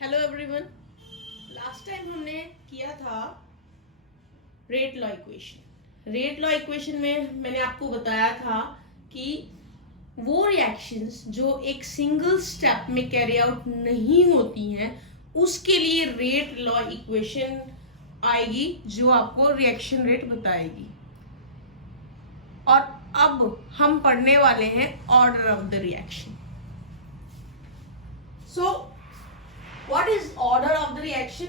Hello everyone. Last time हमने किया था rate law equation. Rate law equation में मैंने आपको बताया था कि वो रिएक्शंस जो एक सिंगल स्टेप में कैरी आउट नहीं होती हैं उसके लिए रेट लॉ इक्वेशन आएगी जो आपको रिएक्शन रेट बताएगी। और अब हम पढ़ने वाले हैं order of the reaction. So what is order of the reaction?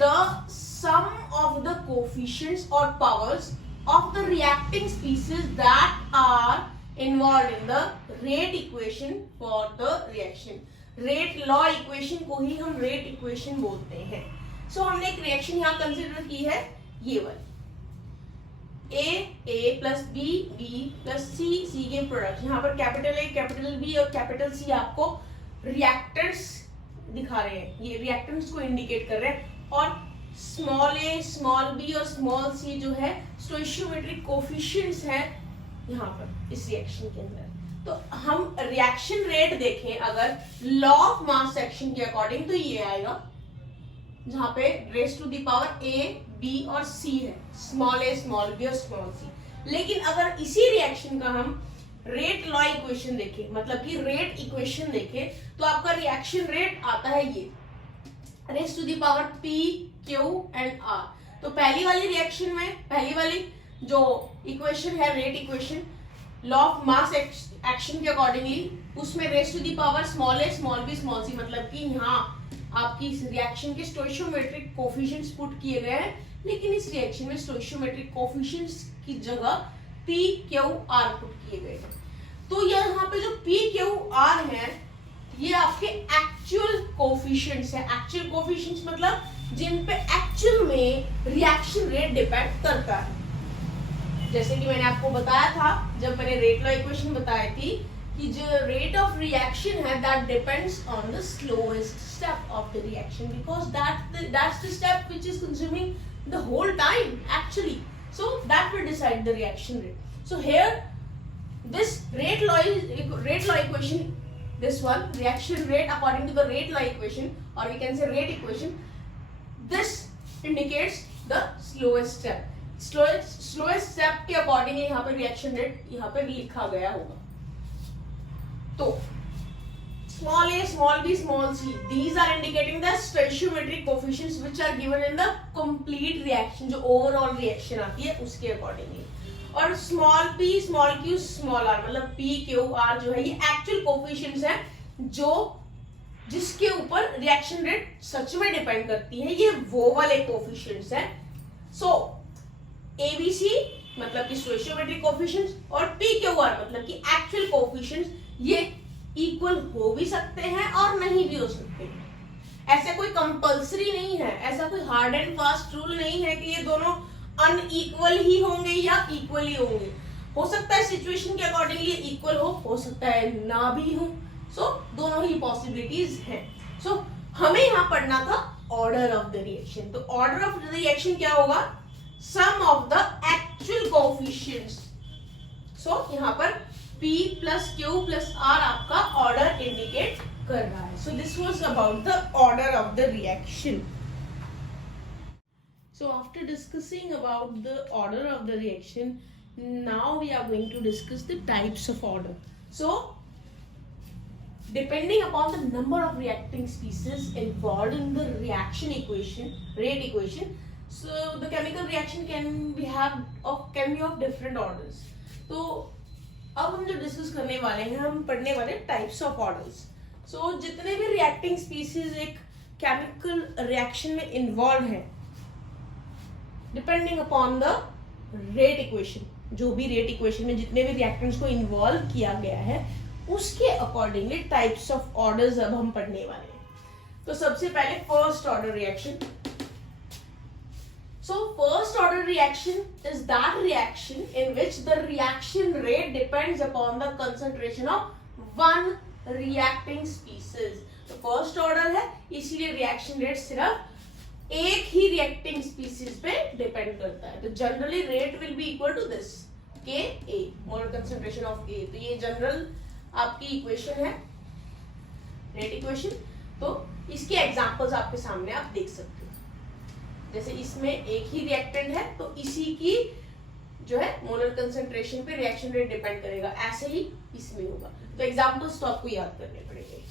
The sum of the coefficients or powers of the reacting species that are involved in the rate equation for the reaction. Rate law equation को ही हम rate equation बोलते हैं। So हमने एक reaction यहाँ consider की है, ये वाली A plus B plus C के प्रोडक्ट। यहाँ पर कैपिटल A, कैपिटल B और कैपिटल C आपको रिएक्टर्स दिखा रहे हैं, ये रिएक्टेंट्स को इंडिकेट कर रहे हैं। और स्मॉल a, स्मॉल b और स्मॉल c जो है स्टोइशियोमेट्रिक कोफिशिएंट्स हैं यहाँ पर इस रिएक्शन के अंदर। तो हम रिएक्शन रेट देखें अगर लॉ ऑफ मास एक्शन के अकॉर्डिंग तो ये आएगा जहां पे raise to the power a, b और c है, स्मॉल a, स्मॉल b और स्मॉल c। लेकिन अगर इसी रिएक्शन का हम रेट लॉ इक्वेशन देखें, मतलब कि रेट इक्वेशन देखें, तो आपका रिएक्शन रेट आता है ये raise to the power p, q and r। तो पहली वाली रिएक्शन में पहली वाली जो इक्वेशन है rate equation law of mass action के अकॉर्डिंगली, उसमें raise to the power small a, small b, small c, मतलब कि यहाँ आपकी इस रिएक्शन के स्टोइशियोमेट्रिक कोफिशिएंट्स पुट किए गए हैं। लेकिन इस रिएक्शन में स्टोइशियोमेट्रिक कोफिशिएंट्स की जगह P, Q, R पुट किए गए हैं। तो यहाँ पे जो P, Q, R है ये आपके एक्चुअल कोफिशिएंट्स है। एक्चुअल कोफिशिएंट्स मतलब जिन पे एक्चुअल में रिएक्शन रेट डिपेंड करता है। जैसे कि मैंने आपको बताया था जब मैंने रेट लॉ इक्वेशन बताई थी कि जो रेट ऑफ रिएक्शन है that depends on the slowest step of the reaction because that's the step which is consuming the whole time actually. So that will decide the reaction rate. So here, this rate law equation, this one reaction rate according to the rate law equation, or we can say rate equation. This indicates the slowest step. Slowest step के according यहाँ पे reaction rate यहाँ पे लिखा गया होगा। तो small a, small b, small c, these are indicating the stoichiometric coefficients which are given in the complete reaction, जो overall reaction आती है उसके accordingly। और small p, small q, small r मतलब p, q, r जो है ये actual coefficients हैं जो जिसके ऊपर reaction rate सच में डिपेंड करती है, ये वो वाले coefficients हैं। So abc मतलब कि stoichiometric coefficients और p, q, r मतलब कि actual coefficients ये इक्वल हो भी सकते हैं और नहीं भी हो सकते हैं। ऐसा कोई कंपल्सरी नहीं है, ऐसा कोई हार्ड एंड फास्ट रूल नहीं है कि ये दोनों अनइक्वल ही होंगे या इक्वल ही होंगे। हो सकता है सिचुएशन के अकॉर्डिंगली इक्वल हो सकता है ना भी हो। सो दोनों ही पॉसिबिलिटीज हैं। सो हमें यहाँ पढ़ना था ऑर्डर ऑफ द रिएक्शन। तो ऑर्डर ऑफ द रिएक्शन क्या होगा? सम ऑफ द एक्चुअल कोएफिशिएंट्स। सो यहाँ पर P plus Q plus R आपका ऑर्डर इंडिकेट कर रहा है। So this was about the order of the reaction. So after discussing about the order of the reaction, now we are going to discuss the types of order. So depending upon the number of reacting species involved in the reaction equation, rate equation, so the chemical reaction can be of different orders. तो अब हम जो discuss करने वाले हैं, हम पढ़ने वाले टाइप्स ऑफ ऑर्डर्स। सो जितने भी रिएक्टिंग स्पीसीज एक केमिकल रिएक्शन में इन्वॉल्व है, depending upon the rate equation, जो भी रेट इक्वेशन में जितने भी रिएक्टेंट्स को इन्वॉल्व किया गया है उसके अकॉर्डिंगली टाइप्स ऑफ ऑर्डर्स अब हम पढ़ने वाले हैं। तो सबसे पहले first order reaction. So first order reaction is that reaction in which the reaction rate depends upon the concentration of one reacting species. तो first order है, इसीलिए reaction rate सिर्फ एक ही reacting species पे depend करता है। तो generally rate will be equal to this Ka, molar concentration of A। तो ये general आपकी equation है, rate equation। तो इसके एग्जांपल्स आपके सामने आप देख सकते हो। जैसे इसमें एक ही रिएक्टेंट है तो इसी की जो है मोलर कंसंट्रेशन पे रिएक्शन रेट डिपेंड करेगा, ऐसे ही इसमें होगा। तो एग्जांपल्स तो आपको याद करने पड़ेंगे।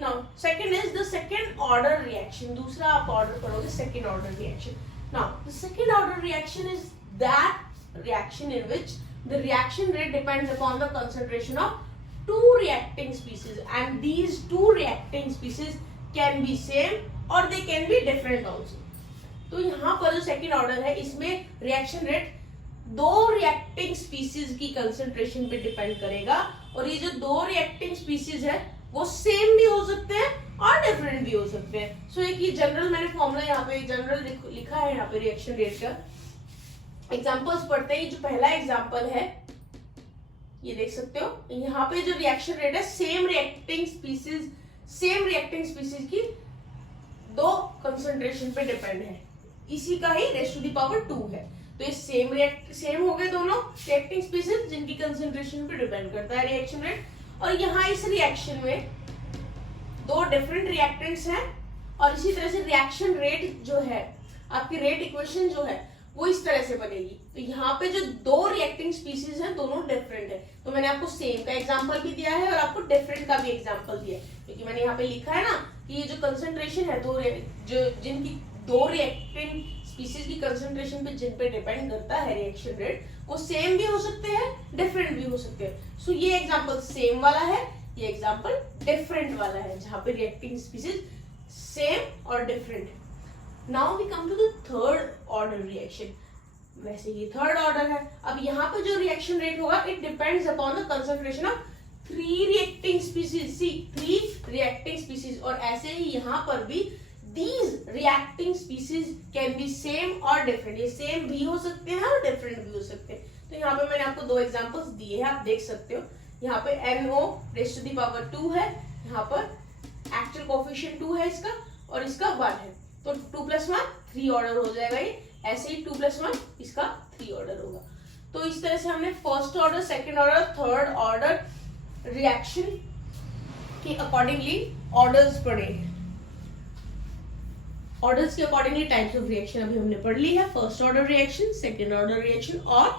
Now second is the second order reaction. दूसरा आप ऑर्डर करोगे second order reaction. Now the second order reaction is that reaction in which the reaction rate depends upon the concentration of two reacting species and these two reacting species can be same or they can be different also। तो यहाँ पर जो second order है इसमें reaction rate दो reacting species की concentration पे depend करेगा, और ये जो दो रिएक्टिंग स्पीसीज है वो सेम भी हो सकते हैं और डिफरेंट भी हो सकते हैं। सो एक ये जनरल मैंने फॉर्मूला यहाँ पे जनरल लिखा है यहाँ पे रिएक्शन रेट का। एग्जांपल्स पढ़ते हैं। जो पहला एग्जांपल है ये देख सकते हो, यहाँ पे जो रिएक्शन रेट है सेम रिएक्टिंग स्पीसीज की दो कंसंट्रेशन पे डिपेंड है, इसी का ही रेज़ टू द पावर 2 है। तो ये सेम हो गए दोनों रिएक्टिंग स्पीसीज जिनकी कंसंट्रेशन पे डिपेंड करता है रिएक्शन रेट। और यहाँ इस रिएक्शन में दो डिफरेंट रिएक्टेंट्स हैं और इसी तरह से रिएक्शन रेट जो है आपकी रेट इक्वेशन जो है वो इस तरह से बनेगी। तो यहाँ पे जो दो रिएक्टिंग स्पीसीज हैं दोनों डिफरेंट है, तो मैंने आपको सेम का एग्जांपल भी दिया है और आपको डिफरेंट का भी एग्जांपल दिया है, क्योंकि मैंने यहाँ पे लिखा है ना कि ये जो कंसंट्रेशन है जिनकी दो रिएक्टिंग स्पीसीज की कंसंट्रेशन पे जिन पे डिपेंड करता है रिएक्शन रेट, वो सेम भी हो सकते हैं डिफरेंट भी हो सकते हैं। सो ये एग्जाम्पल सेम वाला है, ये एग्जाम्पल डिफरेंट वाला है जहाँ पे रिएक्टिंग स्पीसीज सेम और डिफरेंट है। Now we come to the third order reaction. वैसे ये थर्ड ऑर्डर है। अब यहाँ पे जो रिएक्शन रेट होगा it depends upon the concentration of three reacting species. See three reacting species, और ऐसे ही यहाँ पर भी these reacting species can be same और different। ये सेम भी हो सकते हैं और डिफरेंट भी हो सकते हैं। तो यहाँ पे मैंने आपको दो एग्जांपल्स दिए हैं, आप देख सकते हो। यहाँ पे NO raise to the power 2 है, यहाँ पर एक्चुअल कोएफिशिएंट 2 है इसका और इसका 1 है, तो 2 + 1 3 ऑर्डर हो जाएगा ये। ऐसे ही 2 + 1 इसका 3 ऑर्डर होगा। तो इस तरह से हमने first order, second order, third order reaction के अकॉर्डिंगली ऑर्डर्स पढ़े हैं। ऑर्डर्स के अकॉर्डिंगली टाइप्स ऑफ रिएक्शन अभी हमने पढ़ ली है। First order reaction, second order reaction और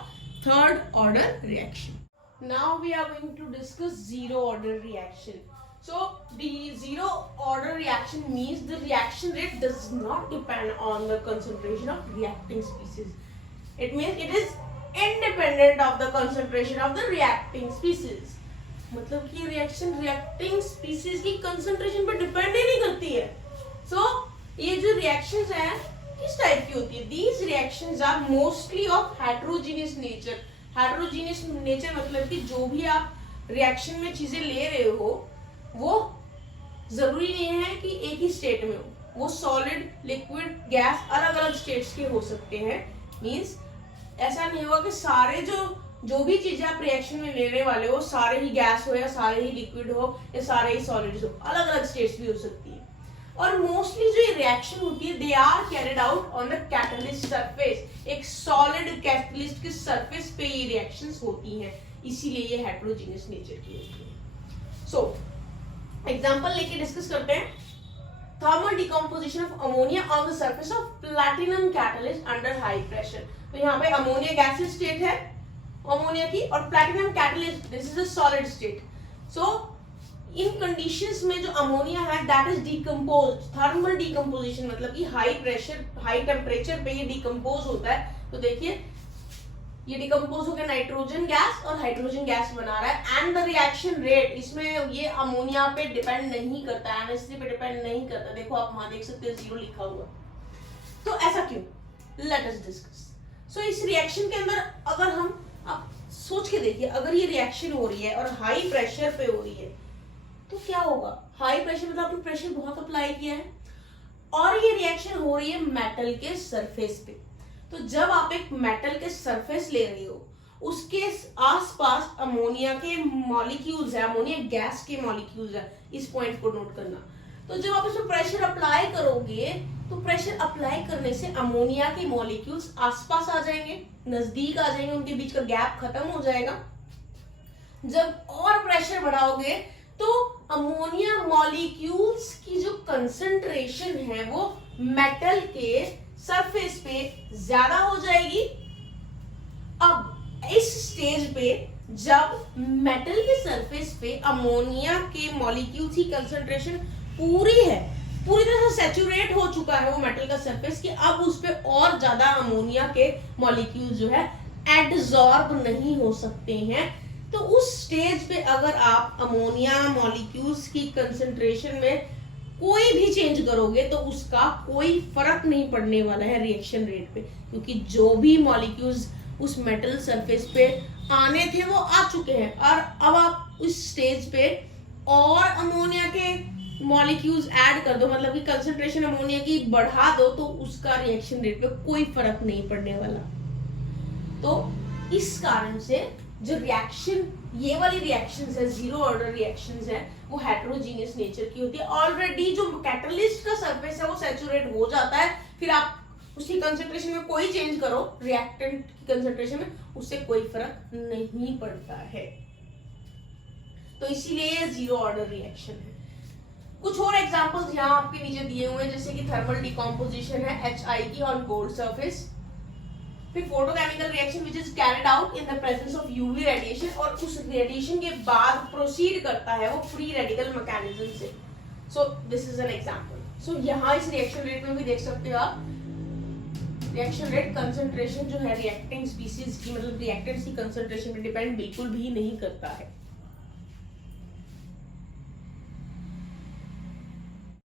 third order reaction. Now we are going to discuss zero order reaction. So the zero order reaction means the reaction rate does not depend on the concentration of reacting species. It means it is independent of the concentration of the reacting species. मतलब कि reaction reacting species की concentration पर depend ही नहीं करती है। So ये जो reactions हैं किस टाइप की होती है? These reactions are mostly of heterogeneous nature. Heterogeneous nature मतलब कि जो भी आप रिएक्शन में चीजें ले रहे हो वो जरूरी नहीं है कि एक ही स्टेट में हो, वो सॉलिड, लिक्विड, गैस अलग अलग स्टेट्स के हो सकते हैं। मींस ऐसा नहीं होगा कि सारे जो भी चीजें आप रिएक्शन में लेने वाले हो सारे ही गैस हो या सारे ही लिक्विड हो या सारे ही सॉलिड्स हो, अलग अलग स्टेट्स भी हो सकती है। और मोस्टली जो ये रिएक्शन होती है they are carried out on the catalyst surface. एक सॉलिड कैटलिस्ट के सरफेस पे ये रिएक्शंस होती हैं, इसीलिए ये हेटेरोजेनियस नेचर की होती है। सो एग्जाम्पल लेके डिस्कस करते हैं। Thermal decomposition of ammonia on the surface of platinum catalyst under high pressure. तो यहाँ पे अमोनिया गैसियस स्टेट है अमोनिया की, और platinum catalyst this is a solid state. So in conditions में जो अमोनिया है that is decompose. Thermal decomposition मतलब कि हाई प्रेशर हाई टेम्परेचर पे ये डिकम्पोज होता है। तो देखिए ये डिकम्पोज होकर नाइट्रोजन गैस और हाइड्रोजन गैस बना रहा है। एंड द रिएक्शन रेट, इसमें ये अमोनिया पे डिपेंड नहीं करता, NH3 पे डिपेंड नहीं करता। देखो आप वहां देख सकते हो 0 लिखा हुआ। तो ऐसा क्यों? Let us discuss. सो इस रिएक्शन के अंदर अगर हम आप सोच के देखिए, अगर ये रिएक्शन हो रही है और हाई प्रेशर पे हो रही है तो क्या होगा? हाई प्रेशर मतलब आपने प्रेशर बहुत अप्लाई किया है और ये रिएक्शन हो रही है मेटल के सरफेस पे। तो जब आप एक मेटल के सरफेस ले रही हो उसके आसपास अमोनिया के मॉलिक्यूल्स है, अमोनिया गैस के मॉलिक्यूल्स है, इस पॉइंट को नोट करना। तो जब आप इसमें प्रेशर अप्लाई करोगे तो प्रेशर अप्लाई करने से अमोनिया के मॉलिक्यूल्स आसपास आ जाएंगे, नजदीक आ जाएंगे, उनके बीच का गैप खत्म हो जाएगा। जब और प्रेशर बढ़ाओगे तो अमोनिया मॉलिक्यूल्स की जो कंसंट्रेशन है वो मेटल के सरफेस पे ज्यादा हो जाएगी। अब इस स्टेज पे जब मेटल के सरफेस पे अमोनिया के मॉलिक्यूल्स की कंसंट्रेशन पूरी तरह से सैचुरेट हो चुका है वो मेटल का सरफेस, कि अब उस पे और ज्यादा अमोनिया के मॉलिक्यूल जो है एडजॉर्ब नहीं हो सकते हैं, तो उस स्टेज पे अगर आप अमोनिया मॉलिक्यूल्स की कंसंट्रेशन में कोई भी चेंज करोगे तो उसका कोई फर्क नहीं पड़ने वाला है रिएक्शन रेट पे, क्योंकि जो भी मॉलिक्यूल्स उस मेटल सरफेस पे आने थे वो आ चुके हैं, और अब आप उस स्टेज पे और अमोनिया के मॉलिक्यूल्स ऐड कर दो, मतलब कि कंसंट्रेशन अमोनिया की बढ़ा दो, तो उसका रिएक्शन रेट पे कोई फर्क नहीं पड़ने वाला। तो इस कारण से जो रिएक्शन, ये वाली रिएक्शंस है, जीरो ऑर्डर रिएक्शंस है, वो हेटेरोजीनियस नेचर की होती है। ऑलरेडी जो कैटलिस्ट का सरफेस है वो सैचुरेट हो जाता है, फिर आप उसकी कंसंट्रेशन में कोई चेंज करो रिएक्टेंट की कंसंट्रेशन में, उससे कोई फर्क नहीं पड़ता है। तो इसीलिए ये जीरो ऑर्डर रिएक्शन है। कुछ और एग्जांपल्स यहाँ आपके नीचे दिए हुए हैं, जैसे कि थर्मल डिकम्पोजिशन है HI की ऑन कोल्ड सरफेस, फिर photochemical reaction which is carried out in the presence of UV radiation, और उस रेडिएशन के बाद प्रोसीड करता है वो फ्री रेडिकल मैकेनिज्म से। So this is an example. So यहाँ इस रिएक्शन रेट में भी देख सकते हो आप, रिएक्शन रेट कंसंट्रेशन जो है रिएक्टिंग स्पीसीज की, मतलब रिएक्टेंट्स की कंसंट्रेशन पे डिपेंड बिल्कुल भी नहीं करता है।